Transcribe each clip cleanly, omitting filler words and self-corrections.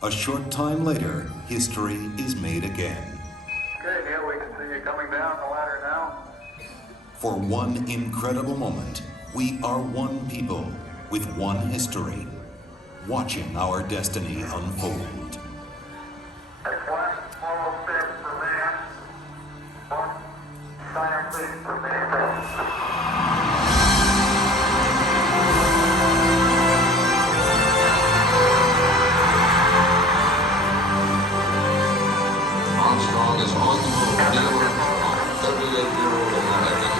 A short time later, history is made again. Okay, Neil, we can see you coming down the ladder now. For one incredible moment, we are one people with one history, watching our destiny unfold. Take one small step for man, one giant leap for mankind. Armstrong is on the moon. Neil Armstrong, 38-year-old American.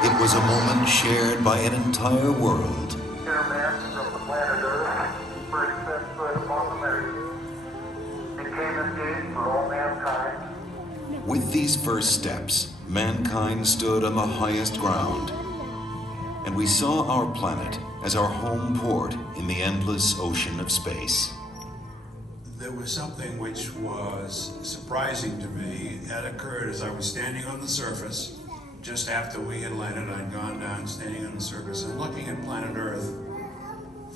It was a moment shared by an entire world. Here, man, from the planet Earth, first set foot upon the moon, became a gate for all mankind. With these first steps, mankind stood on the highest ground, and we saw our planet as our home port in the endless ocean of space. There was something which was surprising to me. That occurred as I was standing on the surface. Just after we had landed, I'd gone down, standing on the surface and looking at planet Earth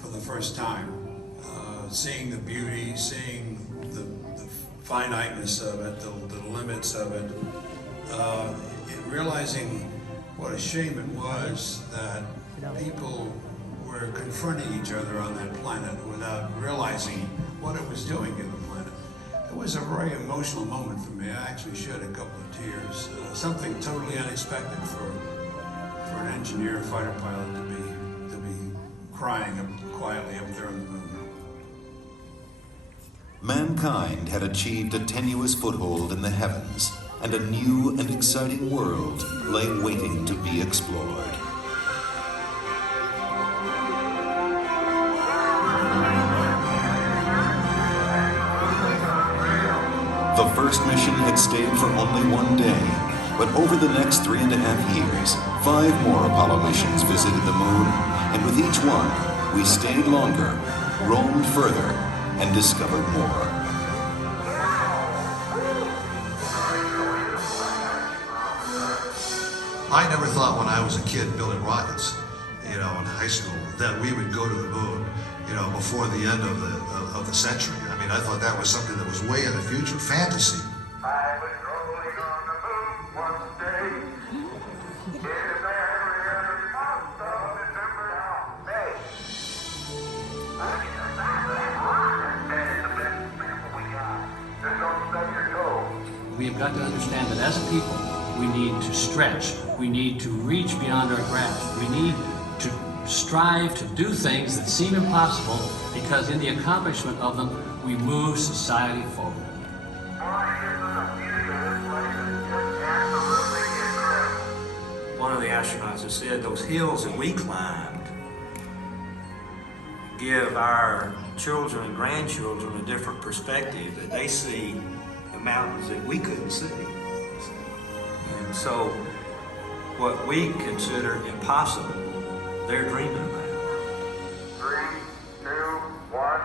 for the first time. Seeing the beauty, seeing the finiteness of it, the limits of it, and realizing what a shame it was that people were confronting each other on that planet without realizing what it was doing in the planet. It was a very emotional moment for me. I actually shed a couple of tears. Something totally unexpected for an engineer, fighter pilot to be crying quietly up there on the moon. Mankind had achieved a tenuous foothold in the heavens, and a new and exciting world lay waiting to be explored. The first mission had stayed for only one day, but over the next 3.5 years, 5 more Apollo missions visited the moon, and with each one, we stayed longer, roamed further, and discovered more. I never thought when I was a kid building rockets, in high school, that we would go to the moon, before the end of the century. I mean, I thought that was something that was way in the future, fantasy. I was rolling on the moon one day. It is every month of December now. May. And it's the best example we got. Just don't stub your toe. We have got to understand that as a people, we need to stretch. We need to reach beyond our grasp. We need to strive to do things that seem impossible, because in the accomplishment of them, we move society forward. One of the astronauts has said those hills that we climbed give our children and grandchildren a different perspective, that they see the mountains that we couldn't see. And so what we consider impossible, they're dreaming about. 3, 2, 1.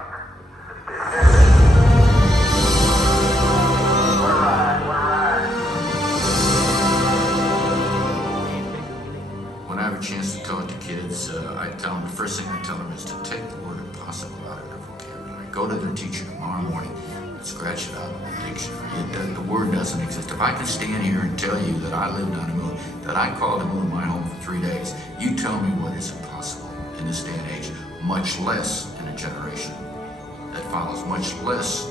When I have a chance to talk to kids, I tell them, the first thing I tell them is to take the word impossible out of their vocabulary. Go to their teacher tomorrow morning and scratch it out of the dictionary. The word doesn't exist. If I could stand here and tell you that I lived on the moon, that I called the moon my home for 3 days, you tell me what is impossible in this day and age, much less in a generation that follows, much less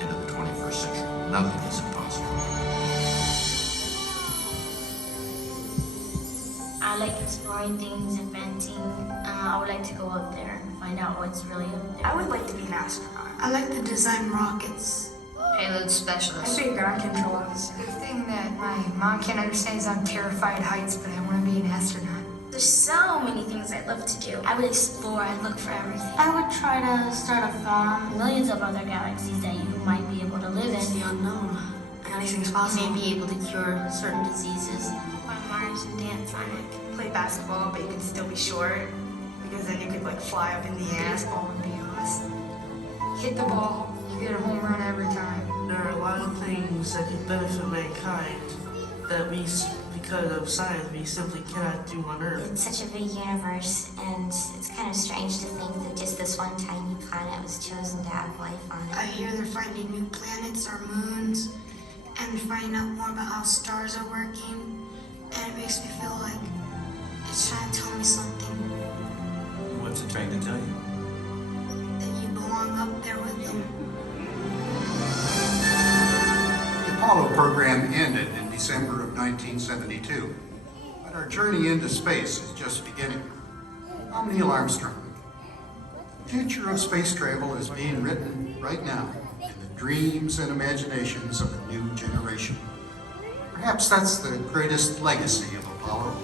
into the 21st century. Nothing is impossible. I like exploring things, inventing. I would like to go up there and find out what's really up there. I would like to be an astronaut. I like to design rockets. Payload specialist. I'd be a ground control officer. The thing that my mom can't understand is I'm terrified of heights, but I want to be an astronaut. There's so many things I'd love to do. I would explore, I'd look for everything. I would try to start a farm. Millions of other galaxies that you might be able to live It's in. the unknown. Anything's You possible. may be able to cure certain diseases. On Mars and dance on it. Play basketball, but you could still be short, because then you could fly up in the air. Baseball would be awesome. Hit the ball, you get a home run every time. There are a lot of things that could benefit mankind. that because of science, we simply cannot do on Earth. It's such a big universe, and it's kind of strange to think that just this one tiny planet was chosen to have life on I it. hear they're finding new planets or moons, and they're finding out more about how stars are working, and it makes me feel like it's trying to tell me something, What's it trying to tell you? that you belong up there with them. The Apollo program ended in December of 1972, but our journey into space is just beginning. I'm Neil Armstrong. The future of space travel is being written right now in the dreams and imaginations of a new generation. Perhaps that's the greatest legacy of Apollo.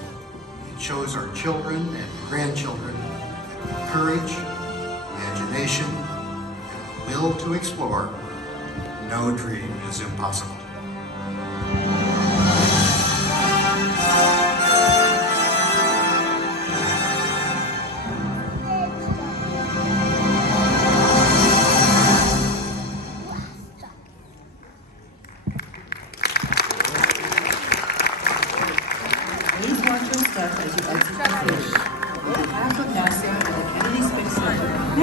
It shows our children and grandchildren that with courage, imagination, and the will to explore, no dream is impossible. Please watch your step as you exit the stage. On behalf of NASA and the Kennedy Space Center,